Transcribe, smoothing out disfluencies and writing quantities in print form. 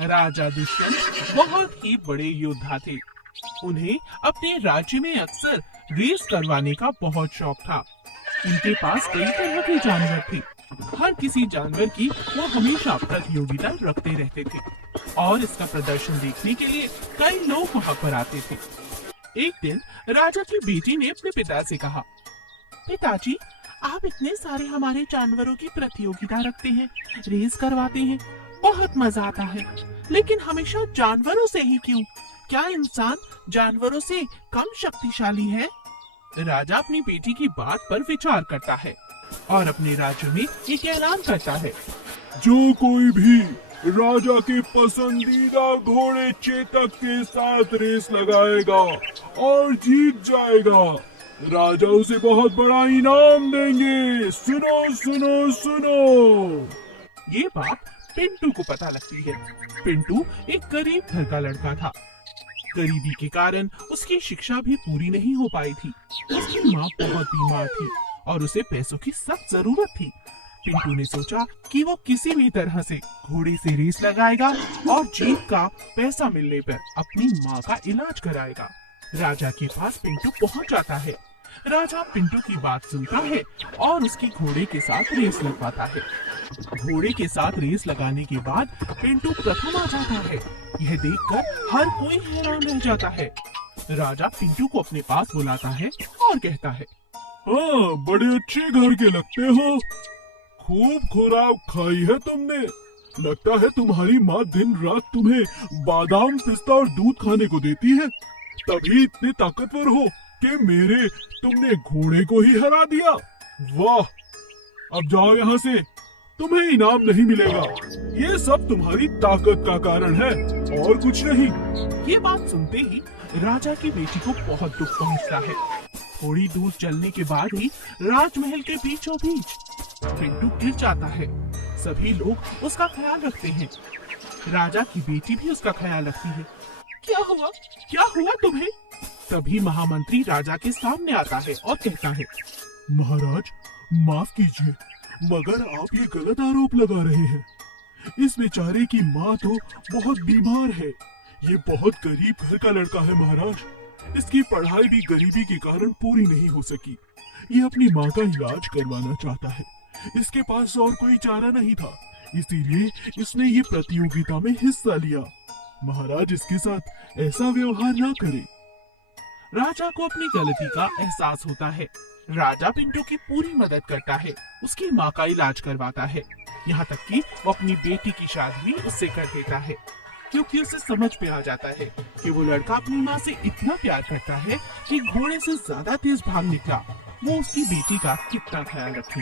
राजा दुष्यंत बहुत ही बड़े योद्धा थे। उन्हें अपने राज्य में अक्सर रेस करवाने का बहुत शौक था। उनके पास कई तरह के जानवर थे। हर किसी जानवर की वो हमेशा प्रतियोगिता रखते रहते थे और इसका प्रदर्शन देखने के लिए कई लोग वहाँ पर आते थे। एक दिन राजा की बेटी ने अपने पिता से कहा, पिताजी, आप इतने सारे हमारे जानवरों की प्रतियोगिता रखते हैं, रेस करवाते हैं, बहुत मजा आता है, लेकिन हमेशा जानवरों से ही क्यों? क्या इंसान जानवरों से कम शक्तिशाली है? राजा अपनी बेटी की बात पर विचार करता है और अपने राज्य में एक ऐलान करता है, जो कोई भी राजा के पसंदीदा घोड़े चेतक के साथ रेस लगाएगा और जीत जाएगा, राजा उसे बहुत बड़ा इनाम देंगे। सुनो सुनो सुनो। ये बात पिंटू को पता लगती है। पिंटू एक गरीब घर का लड़का था। गरीबी के कारण उसकी शिक्षा भी पूरी नहीं हो पाई थी। उसकी माँ बहुत बीमार थी और उसे पैसों की सख्त जरूरत थी। पिंटू ने सोचा कि वो किसी भी तरह से घोड़े से रेस लगाएगा और जीत का पैसा मिलने पर अपनी माँ का इलाज कराएगा। राजा के पास पिंटू पहुँच जाता है। राजा पिंटू की बात सुनता है और उसकी घोड़े के साथ रेस लगवाता है। घोड़े के साथ रेस लगाने के बाद पिंटू प्रथम आ जाता है। यह देखकर हर कोई हैरान रह जाता है। राजा पिंटू को अपने पास बुलाता है और कहता है, हाँ, बड़े अच्छे घर के लगते हो। खूब खुराक खाई है तुमने। लगता है तुम्हारी माँ दिन रात तुम्हें बादाम, पिस्ता और दूध खाने को देती है, तभी इतने ताकतवर हो कि तुमने घोड़े को ही हरा दिया। वाह, अब जाओ यहाँ से, तुम्हें इनाम नहीं मिलेगा। ये सब तुम्हारी ताकत का कारण है और कुछ नहीं। ये बात सुनते ही राजा की बेटी को बहुत दुख पहुंचता है। थोड़ी दूर चलने के बाद ही राजमहल के बीचों बीच पिंटू गिर जाता है। सभी लोग उसका ख्याल रखते हैं। राजा की बेटी भी उसका ख्याल रखती है। क्या हुआ तुम्हें? तभी महामंत्री राजा के सामने आता है और कहता है, महाराज, माफ कीजिए, मगर आप ये गलत आरोप लगा रहे हैं। इस बेचारे की माँ तो बहुत बीमार है। ये बहुत गरीब घर का लड़का है महाराज। इसकी पढ़ाई भी गरीबी के कारण पूरी नहीं हो सकी। ये अपनी माँ का इलाज करवाना चाहता है। इसके पास और कोई चारा नहीं था, इसीलिए इसने ये प्रतियोगिता में हिस्सा लिया। महाराज, इसके साथ ऐसा व्यवहार ना करें। राजा को अपनी गलती का एहसास होता है। राजा पिंटू की पूरी मदद करता है, उसकी माँ का इलाज करवाता है, यहाँ तक कि वो अपनी बेटी की शादी भी उससे कर देता है, क्योंकि उसे समझ पे आ जाता है कि वो लड़का अपनी माँ से इतना प्यार करता है कि घोड़े से ज्यादा तेज भाग निकला वो उसकी बेटी का कितना ख्याल रखे।